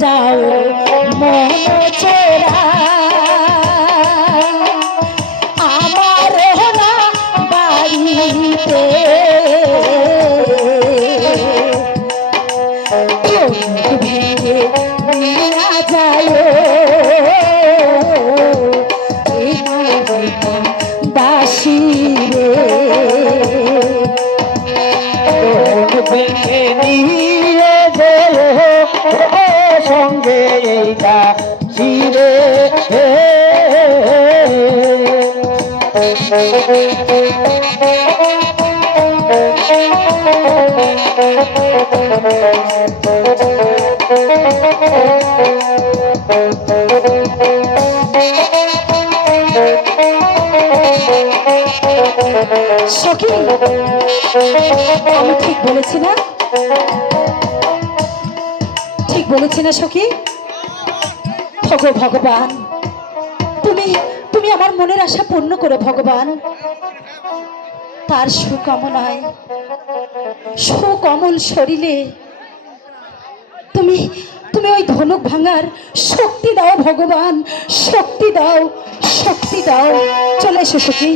যাও মন চোরা আমার না বাড়িতে ভেঙে নিয়া যায় দাসী রে ভেঙে নিয়ে যেও সঙ্গে এই দাসী রে সখী আমি ঠিক বলেছি না? ঠিক বলেছি না সখী? ভগবান তুমি তুমি আমার মনের আশা পূর্ণ করো ভগবান। তার সুকামনায় সুকমল শরীরে তুমি তুমি ওই ধনুক ভাঙার শক্তি দাও ভগবান, শক্তি দাও, শক্তি দাও। চলে এসো সখী।